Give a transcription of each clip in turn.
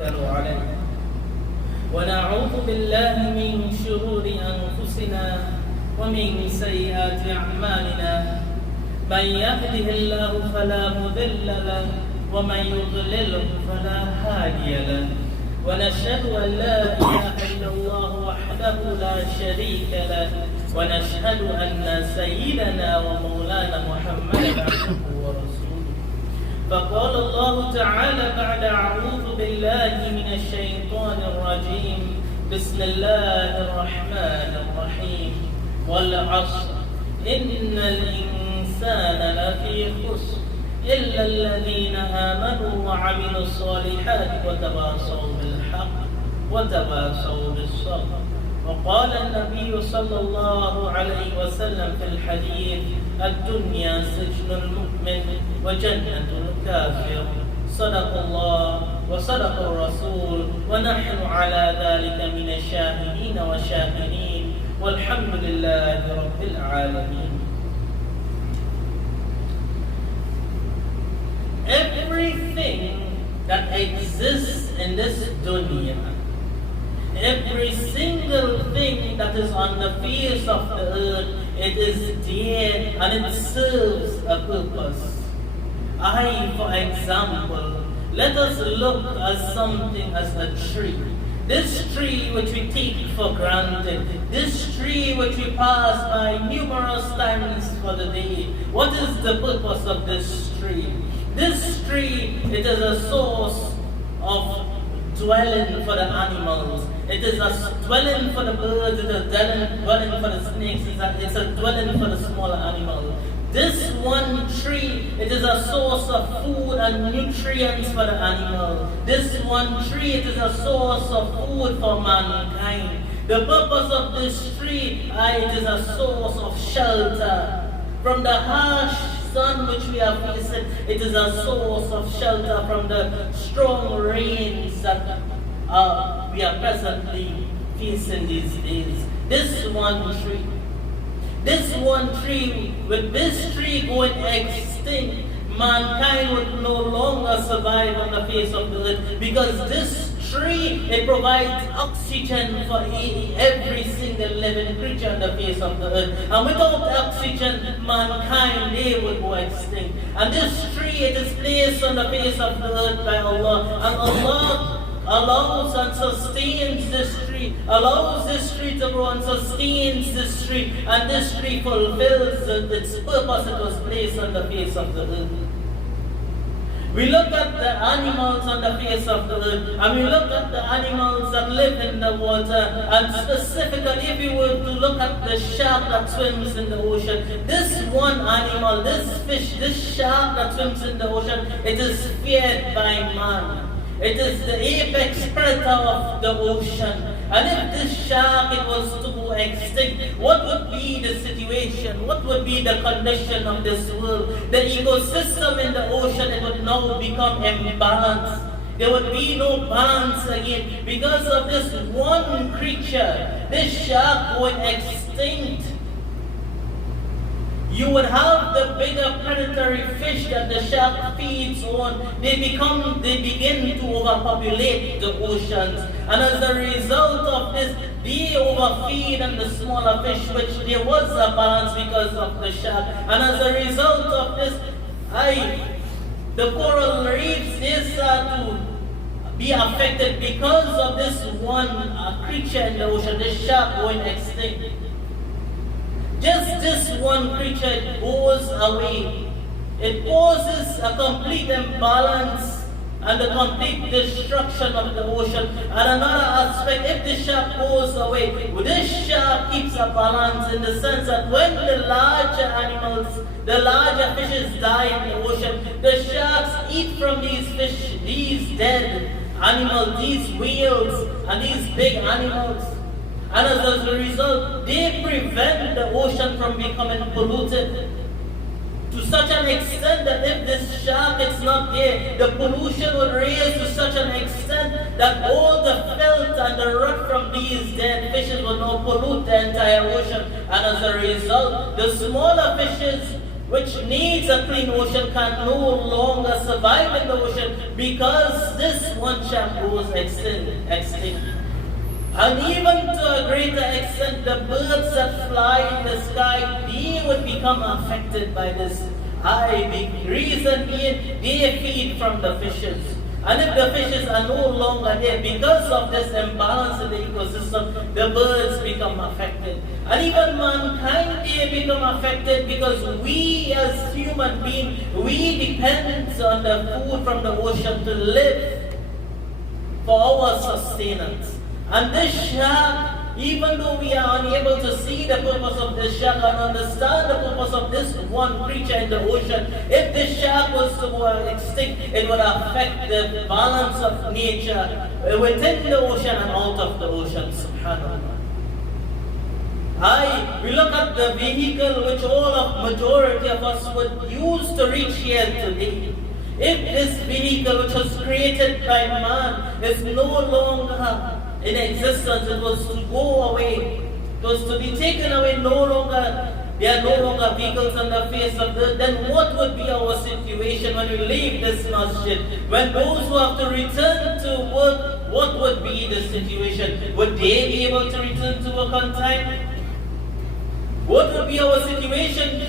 عليه ونعوذ بالله من شرور أنفسنا ومن سيئات أعمالنا من يهده الله فلا مضل له ومن يضلله فلا هادي له ونشهد أن لا إله إلا الله وحده لا شريك له ونشهد أن سيدنا ومولانا محمدا عبده ورسوله فقال الله تعالى بعد أعوذ بالله من الشيطان الرجيم بسم الله الرحمن الرحيم والعصر إن الإنسان لفي خسر إلا الذين آمنوا وعملوا الصالحات وتواصوا بالحق وتواصوا بالصبر. وقال النبي صلى الله عليه وسلم في الحديث الدنيا سجن المؤمن وجنة الكافر. صدق الله وصدق الرسول ونحن على ذلك من الشاهدين والشاكرين والحمد لله رب العالمين. Everything that exists in this dunya, every single thing that is on the face of the earth, it is there and it serves a purpose. For example, let us look at something as a tree. This tree which we take for granted, this tree which we pass by numerous times for the day, what is the purpose of this tree? This tree, it is a source of dwelling for the animals. It is a dwelling for the birds, it is a dwelling for the snakes, it's a dwelling for the smaller animals. This one tree, it is a source of food and nutrients for the animal. This one tree, it is a source of food for mankind. The purpose of this tree, it is a source of shelter from the harsh sun which we are facing. It is a source of shelter from the strong rains that we are presently facing these days. This one tree, with this tree going extinct, mankind would no longer survive on the face of the earth, because this tree, it provides oxygen for every single living creature on the face of the earth. And without oxygen, mankind, they would go extinct. And this tree, it is placed on the face of the earth by Allah. And Allah allows and sustains this tree, allows this tree to grow and sustains this tree. And this tree fulfills its purpose. It was placed on the face of the earth. We look at the animals on the face of the earth, and we look at the animals that live in the water, and specifically if we were to look at the shark that swims in the ocean, this one animal, this fish, this shark that swims in the ocean, it is feared by man. It is the apex predator of the ocean. And if this shark, it was to go extinct, what would be the situation? What would be the condition of this world? The ecosystem in the ocean, it would now become imbalanced. There would be no balance again because of this one creature, this shark going extinct. You would have the bigger predatory fish that the shark feeds on. They begin to overpopulate the oceans. And as a result of this, they overfeed on the smaller fish, which there was a balance because of the shark. And as a result of this, the coral reefs, they start to be affected because of this one creature in the ocean, this shark going extinct. Just this one creature goes away. It causes a complete imbalance and the complete destruction of the ocean. And another aspect, if the shark goes away, this shark keeps a balance in the sense that when the larger animals, the larger fishes die in the ocean, the sharks eat from these fish, these dead animals, these whales and these big animals. And as a result, they prevent the ocean from becoming polluted to such an extent that if this shark is not there, the pollution would raise to such an extent that all the filth and the rot from these dead fishes will now pollute the entire ocean. And as a result, the smaller fishes which needs a clean ocean can no longer survive in the ocean because this one shark goes extinct. And even to a greater extent, the birds that fly in the sky, they would become affected by this. The reason being, they feed from the fishes. And if the fishes are no longer there, because of this imbalance in the ecosystem, the birds become affected. And even mankind, they become affected because we as human beings, we depend on the food from the ocean to live for our sustenance. And this shark, even though we are unable to see the purpose of this shark and understand the purpose of this one creature in the ocean, if this shark was to go extinct, it would affect the balance of nature within the ocean and out of the ocean. Subhanallah. We look at the vehicle which majority of us would use to reach here today. If this vehicle which was created by man is no longer in existence, it was to go away, it was to be taken away, there are no longer vehicles on the face of the earth, then what would be our situation when we leave this masjid? When those who have to return to work, what would be the situation? Would they be able to return to work on time? What would be our situation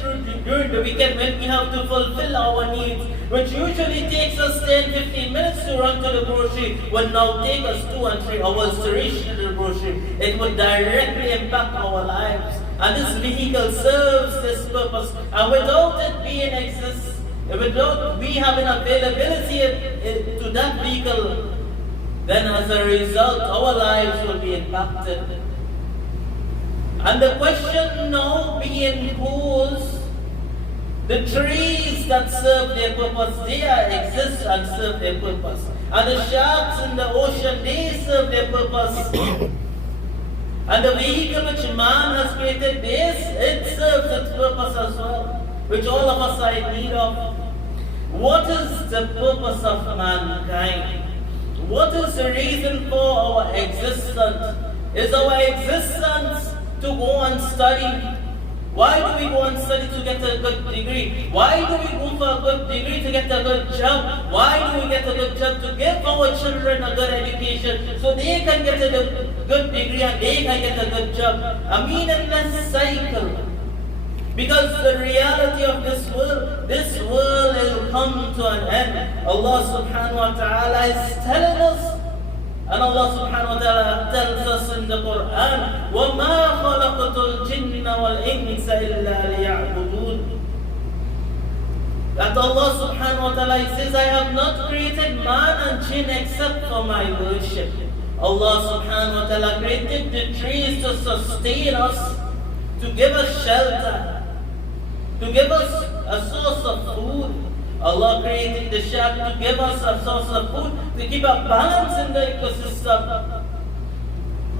during the weekend when we have to fulfill our needs, which usually takes us 10-15 minutes to run to the grocery, would now take us 2 and 3 hours to reach to the grocery. It would directly impact our lives. And this vehicle serves this purpose. And without it being without we having availability to that vehicle, then as a result, our lives will be impacted. And the question now being posed, the trees that serve their purpose, they exist and serve their purpose. And the sharks in the ocean, they serve their purpose. And the vehicle which man has created, it serves its purpose as well, which all of us are in need of. What is the purpose of mankind? What is the reason for our existence? Is our existence to go and study? Why do we go and study to get a good degree? Why do we go for a good degree to get a good job? Why do we get a good job? To give our children a good education so they can get a good degree and they can get a good job. A meaningless cycle. Because the reality of this world will come to an end. Allah subhanahu wa ta'ala is telling us, and Allah subhanahu wa ta'ala tells us in the Quran, وَمَا خَلَقْتُ الْجِنَّ وَالْإِنسَ إِلَّا لِيَعْبُدُونَ. That Allah subhanahu wa ta'ala says, I have not created man and jinn except for my worship. Allah subhanahu wa ta'ala created the trees to sustain us, to give us shelter, to give us a source of food. Allah created the shark to give us a source of food, to keep a balance in the ecosystem.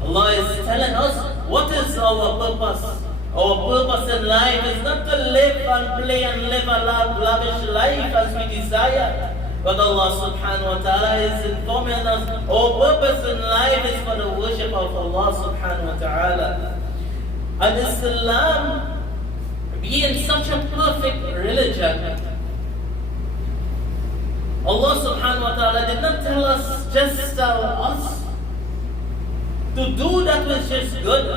Allah is telling us what is our purpose. Our purpose in life is not to live and play and live a lavish life as we desire. But Allah subhanahu wa ta'ala is informing us our purpose in life is for the worship of Allah subhanahu wa ta'ala. And Islam being such a perfect religion, Allah subhanahu wa ta'ala did not tell us to do that which is good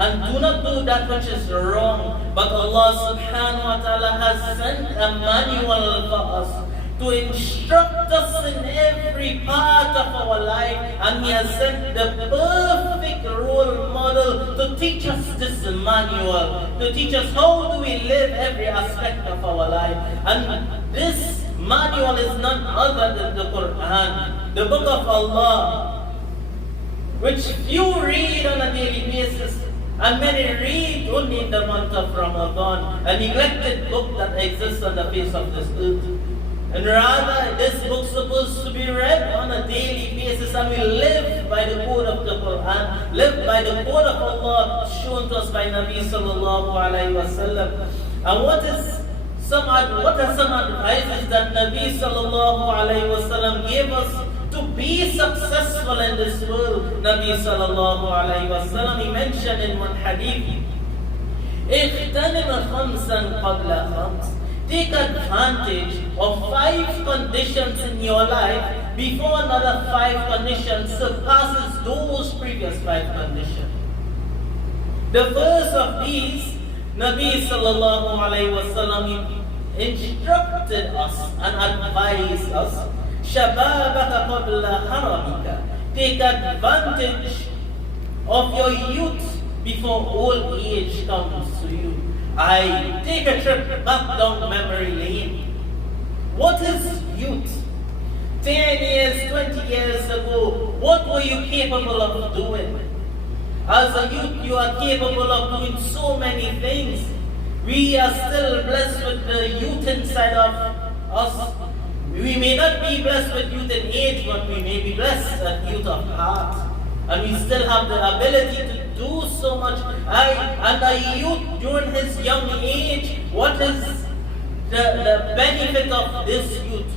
and do not do that which is wrong. But Allah subhanahu wa ta'ala has sent a manual for us to instruct us in every part of our life, and He has sent the perfect role model to teach us this manual, to teach us how do we live every aspect of our life. And this manual is none other than the Quran, the book of Allah, which few read on a daily basis, and many read only in the month of Ramadan, a neglected book that exists on the face of this earth. And rather, this book is supposed to be read on a daily basis, and we live by the code of the Quran, live by the code of Allah shown to us by Nabi sallallahu alayhi wa sallam. And what are some advices that Nabi sallallahu alayhi wa sallam gave us to be successful in this world? Nabi sallallahu alayhi wa sallam, he mentioned in one hadith, اغتنم خمسا قبل خمس. Take advantage of 5 conditions in your life before another 5 conditions surpasses those previous 5 conditions. The first of these, Nabi sallallahu alayhi wasallam instructed us and advised us, Shababaka qabla haramika. Take advantage of your youth before old age comes to you. I take a trip back down memory lane. What is youth? 10 years, 20 years ago, what were you capable of doing? As a youth, you are capable of doing so many things. We are still blessed with the youth inside of us. We may not be blessed with youth in age, but we may be blessed with youth of heart. And we still have the ability to do so much. And a youth during his young age, what is the benefit of this youth?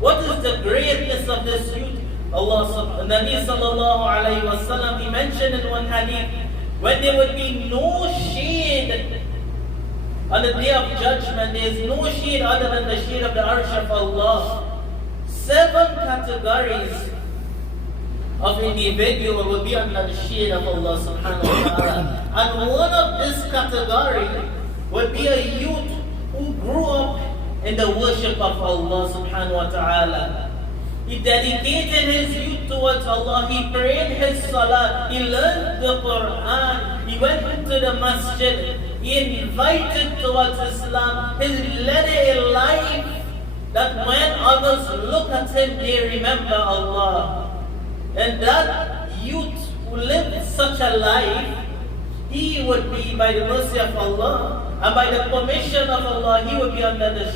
What is the greatness of this youth? Nabi sallallahu alayhi wa sallam, he mentioned in one hadith, when there would be no shade on the day of judgment, there is no shade other than the shade of the arsh of Allah. 7 categories of individual will be under the shade of Allah subhanahu wa ta'ala. And one of this category would be a youth who grew up in the worship of Allah subhanahu wa ta'ala. He dedicated his youth towards Allah. He prayed his salah. He learned the Quran. He went into the masjid. He invited towards Islam. He led a life that when others look at him, they remember Allah. And that youth who lived such a life, he would be, by the mercy of Allah and by the permission of Allah, he would be under the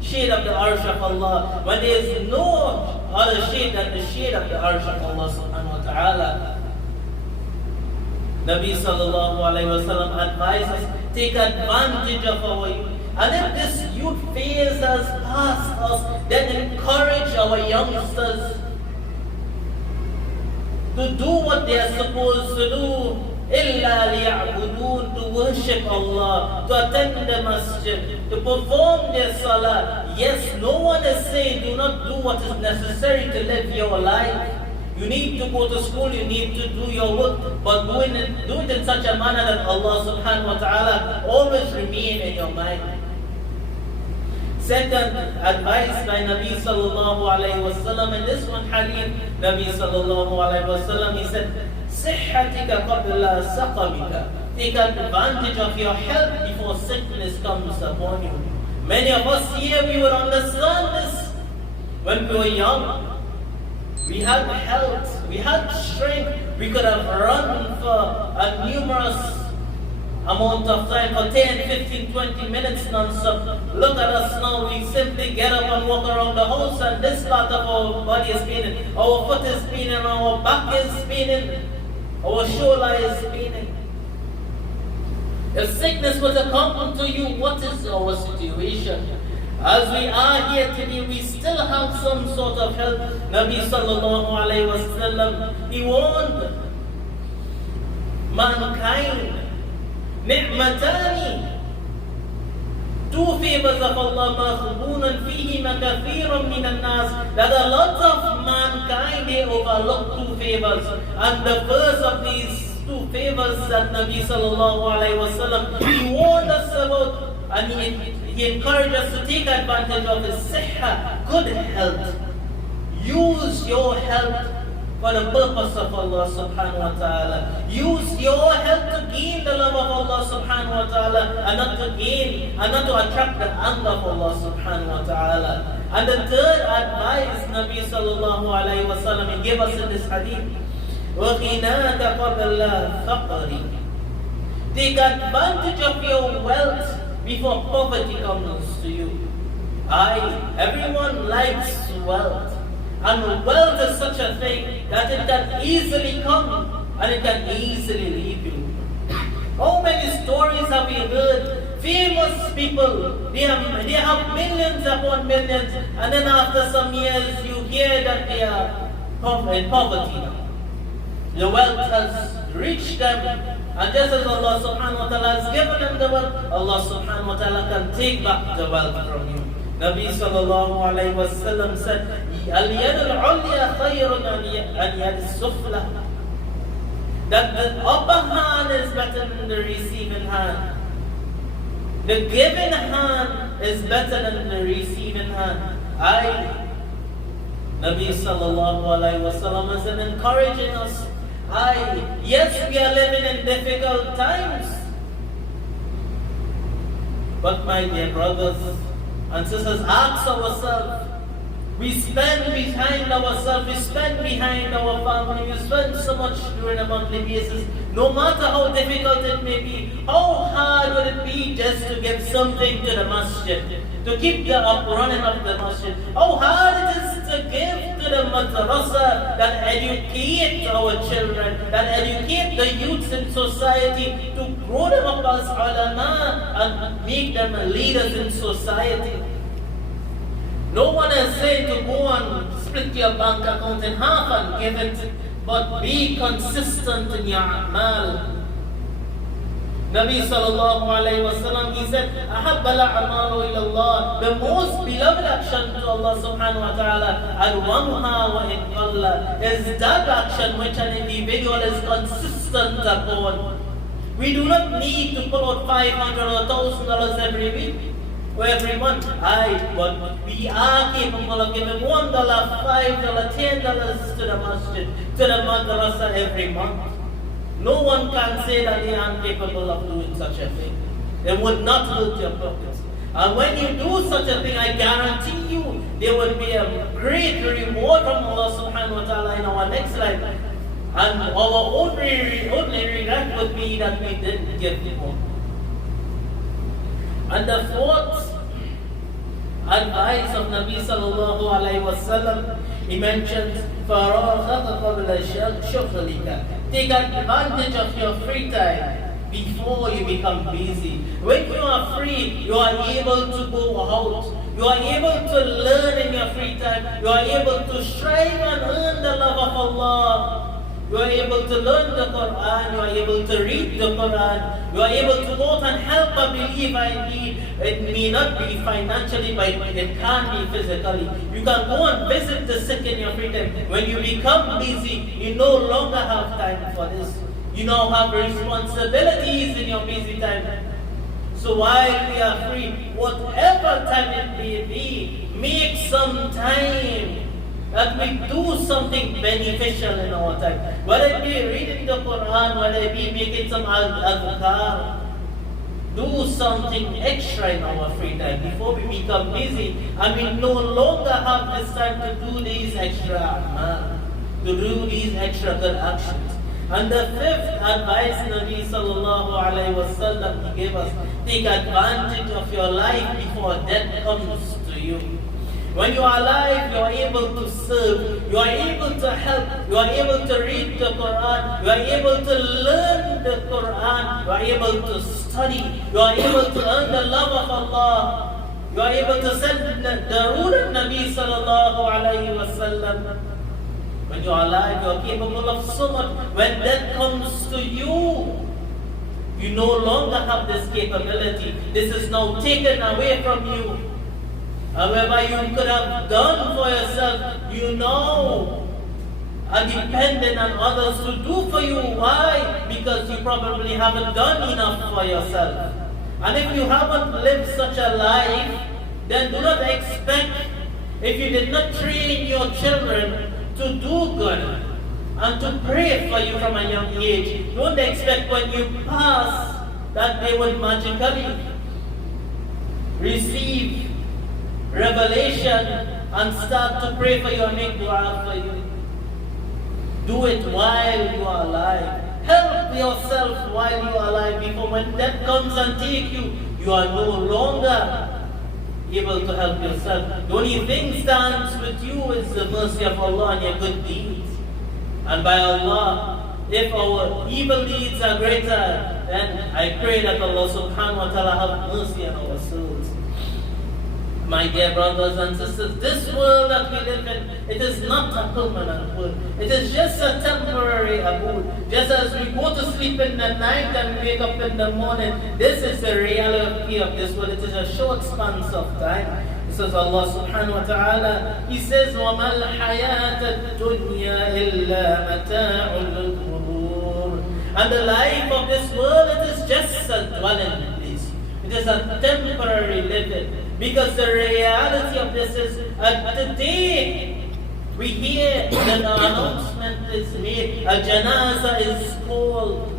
shade of the arsh of Allah, when there is no other shade than the shade of the arsh of Allah subhanahu wa ta'ala. Nabi sallallahu alayhi wa sallam advised us, take advantage of our youth. And if this youth phase has passed us, then encourage our youngsters to do what they are supposed to do, إِلَّا لِيَعْبُدُونَ, to worship Allah, to attend the masjid, to perform their salah. Yes, no one is saying do not do what is necessary to live your life. You need to go to school, you need to do your work, but do it in such a manner that Allah subhanahu wa ta'ala always remain in your mind. Second advice by Nabi sallallahu alayhi wa sallam, in this one hadith, Nabi sallallahu alayhi wa sallam, he said, صِحَّتِكَ قَبْلَ سَقَمِكَ. Take advantage of your health before sickness comes upon you. Many of us here, we would understand this. When we were young, we had health, we had strength, we could have run for a numerous amount of time, for 10, 15, 20 minutes non-stop. Look at us now, we simply get up and walk around the house and this part of our body is paining, our foot is paining, our back is paining, our shoulder is paining. If sickness were to come to you, what is our situation? As we are here today, we still have some sort of health. Nabi sallallahu alayhi wa sallam, he warned mankind, ni'matani, 2 favors of Allah, maghbunan fihima kathirun minan nas, that a lot of mankind, they overlook 2 favors. And the first of these 2 favors that Nabi sallallahu alayhi wa sallam, he warned us about, and he encouraged us to take advantage of his sihha, good health. Use your health for the purpose of Allah subhanahu wa ta'ala. Use your health to gain the love of Allah subhanahu wa ta'ala, and not to gain, and not to attract the anger of Allah subhanahu wa ta'ala. And the third advice Nabi sallallahu alayhi wa sallam, he gave us in this hadith, وَغِنَاكَ قَبْلَ فَقْرِ. Take advantage of your wealth before poverty comes to you. Everyone likes wealth. And wealth is such a thing that it can easily come and it can easily leave you. How many stories have we heard? Famous people, they have millions upon millions, and then after some years you hear that they are in poverty now. The wealth has reached them And just as Allah subhanahu wa ta'ala has given them the wealth, Allah subhanahu wa ta'ala can take back the wealth from you. Nabi sallallahu alayhi wa sallam said, Al-yad al-ulya khayrun an yad al-sufla. That the upper hand is better than the receiving hand. The giving hand is better than the receiving hand. Nabi sallallahu alayhi wa sallam is encouraging us. Yes, we are living in difficult times. But my dear brothers and sisters, ask ourselves. We spend behind ourselves, we spend behind our family, we spend so much during a monthly basis. No matter how difficult it may be, how hard would it be just to give something to the masjid, to keep the running of the masjid? How hard it is to give to the madrasa that educate our children, that educate the youths in society, to grow them up as ulama and make them leaders in society. No one is saying to go and split your bank account in half and give it, but be consistent in your a'mal. Nabi sallallahu alayhi wa sallam, he said, Ahabbal a'malu ilallah, the most beloved action to Allah subhanahu wa ta'ala, adwamuha wa iqalla, is that action which an individual is consistent upon. We do not need to pull out $500 or $1,000 every week or every month. But we are capable of giving $1, $5, $10 to the masjid, to the madrasa every month. No one can say that they are incapable of doing such a thing. It would not hurt your pockets. And when you do such a thing, I guarantee you, there will be a great reward from Allah subhanahu wa ta'ala in our next life. And our only regret would be that we didn't give more. And the fourth advice of Nabi sallallahu alayhi wa sallam, he mentions, take advantage of your free time before you become busy. When you are free, you are able to go out. You are able to learn in your free time. You are able to strive and earn the love of Allah. You are able to learn the Quran. You are able to read the Quran. You are able to go out and help a believer in need. It may not be financially, but it can be physically. You can go and visit the sick in your free time. When you become busy, you no longer have time for this. You now have responsibilities in your busy time. So while we are free, whatever time it may be, make some time that we do something beneficial in our time. Whether it be reading the Quran, whether it be making some adhkar, do something extra in our free time before we become busy and we no longer have this time to do these extra amal, to do these extra good actions. And the fifth advice Nabi sallallahu alayhi wa sallam, he gave us, take advantage of your life before death comes to you. When you are alive, you are able to serve, you are able to help, you are able to read the Quran, you are able to learn the Quran, you are able to study, you are able to earn the love of Allah, you are able to send the root of Nabi sallallahu alayhi wa sallam. When you are alive, you are capable of so much. When death comes to you, you no longer have this capability. This is now taken away from you. However, you could have done for yourself, you now are dependent on others to do for you. Why? Because you probably haven't done enough for yourself. And if you haven't lived such a life, then do not expect, if you did not train your children to do good and to pray for you from a young age, don't expect when you pass that they will magically receive revelation and start to pray for you and make dua for you. Do it while you are alive. Help yourself while you are alive, before when death comes and take you, you are no longer able to help yourself. The only thing stands with you is the mercy of Allah and your good deeds. And by Allah, if our evil deeds are greater, then I pray that Allah subhanahu wa ta'ala have mercy on our souls. My dear brothers and sisters, this world that we live in, it is not a permanent world. It is just a temporary abode. Just as we go to sleep in the night and wake up in the morning, this is the reality of this world. It is a short span of time. This is Allah subhanahu wa ta'ala. He says, وَمَا الْحَيَاةَ الدُّنْيَا إِلَّا مَتَاعُ الْغُرُورِ. And the life of this world, it is just a dwelling place. It is a temporary living. Because the reality of this is, today we hear that an announcement is made, a janazah is called,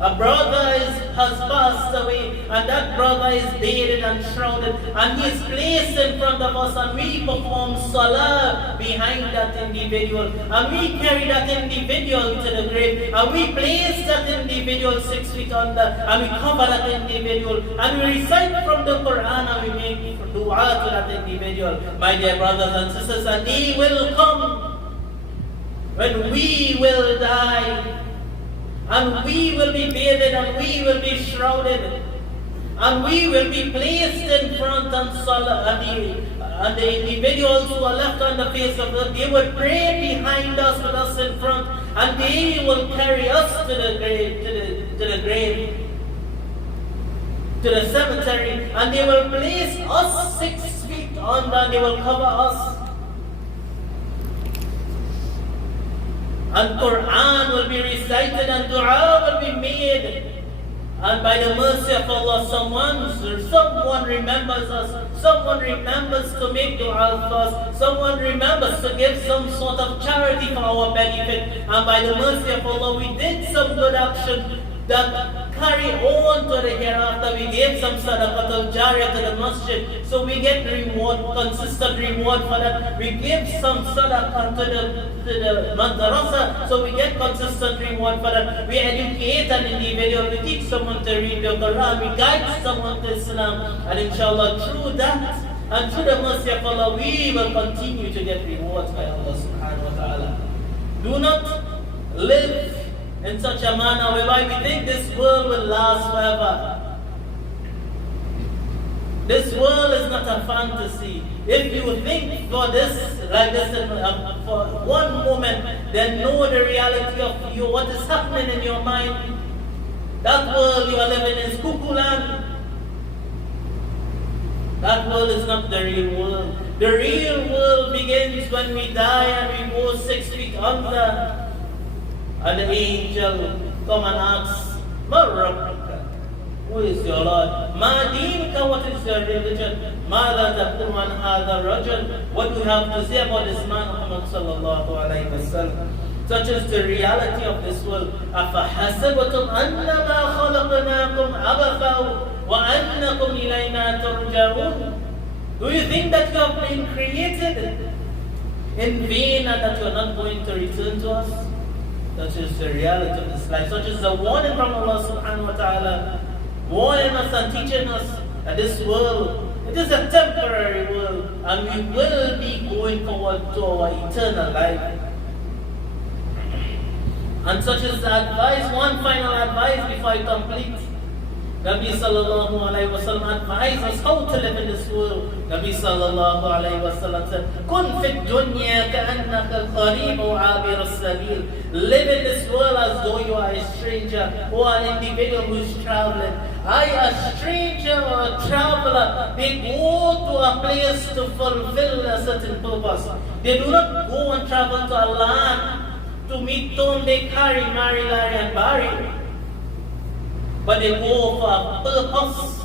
a brother has passed away, and that brother is buried and shrouded, and he is placed in front of us, and we perform salah behind that individual, and we carry that individual to the grave, and we place that individual 6 feet under, and we cover that individual, and we recite from the Quran, and we make dua to that individual. My dear brothers and sisters, a day will come when we will die, and we will be bathed, and we will be shrouded, and we will be placed in front and salah, and the individuals who are left on the face of the earth, they will pray behind us with us in front, and they will carry us to the grave, to the cemetery, and they will place us 6 feet under, and they will cover us. And Quran will be recited, and dua will be made. And by the mercy of Allah, someone remembers us. Someone remembers to make dua for us. Someone remembers to give some sort of charity for our benefit. And by the mercy of Allah, we did some good action that carry on to the hereafter. We gave some sadaqat al-jariyah to the masjid, so we get reward, consistent reward for that. We give some sadaqah to the madrasa, so we get consistent reward for that. We educate an individual, we teach someone to read the Quran, we guide someone to Islam, and inshallah through that, and through the mercy of Allah, we will continue to get rewards by Allah subhanahu wa ta'ala. Do not live in such a manner whereby we think this world will last forever. This world is not a fantasy. If you think for this, like this, for one moment, then know the reality of you, what is happening in your mind. That world you are living is cuckoo land. That world is not the real world. The real world begins when we die and we go 6 feet under. And the angel come and asks, Ma Rabbuka, who is your Lord? Ma Deenka, what is your religion? Ma la taqul man hadha rajul, what do you have to say about this man Muhammad sallallahu alayhi wa sallam? Such is the reality of this world. أَفَحَسَبْتُمْ أَنَّمَا خَلَقْنَاكُمْ عَبَثًا وَأَنَّكُمْ إِلَيْنَا تُرْجَعُونَ. Do you think that you have been created in vain and that you are not going to return to us? Such is the reality of this life. Such is the warning from Allah subhanahu wa ta'ala, warning us and teaching us that this world, it is a temporary world, and we will be going forward to our eternal life. And such is the advice, one final advice before I complete. Nabi sallallahu alayhi wa sallam advised us how to live in this world. Nabi sallallahu alayhi wa sallam said, Kun fit dunya ka'annaka al-gharib wa 'abir as-sabil. Live in this world as though you are a stranger or an individual who is traveling. A stranger or a traveler, they go to a place to fulfill a certain purpose. They do not go and travel to a land to meet Tom, Dick, Harry, Mary, Larry, and Barry. But they go for a purpose.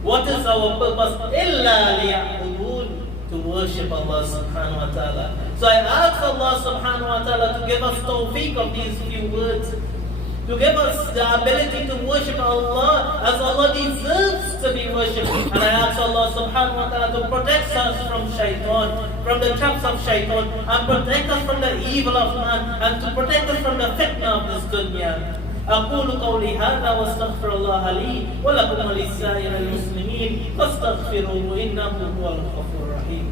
What is our purpose? Illa liya'budun, to worship Allah subhanahu wa ta'ala. So I ask Allah subhanahu wa ta'ala to give us tawfiq of these few words, to give us the ability to worship Allah as Allah deserves to be worshipped. And I ask Allah subhanahu wa ta'ala to protect us from shaitan, from the traps of shaitan, and protect us from the evil of man, and to protect us from the fitna of this dunya. أقول قولي هذا واستغفر الله لي ولكم ولسائر المسلمين فاستغفروه إنه هو الغفور الرحيم.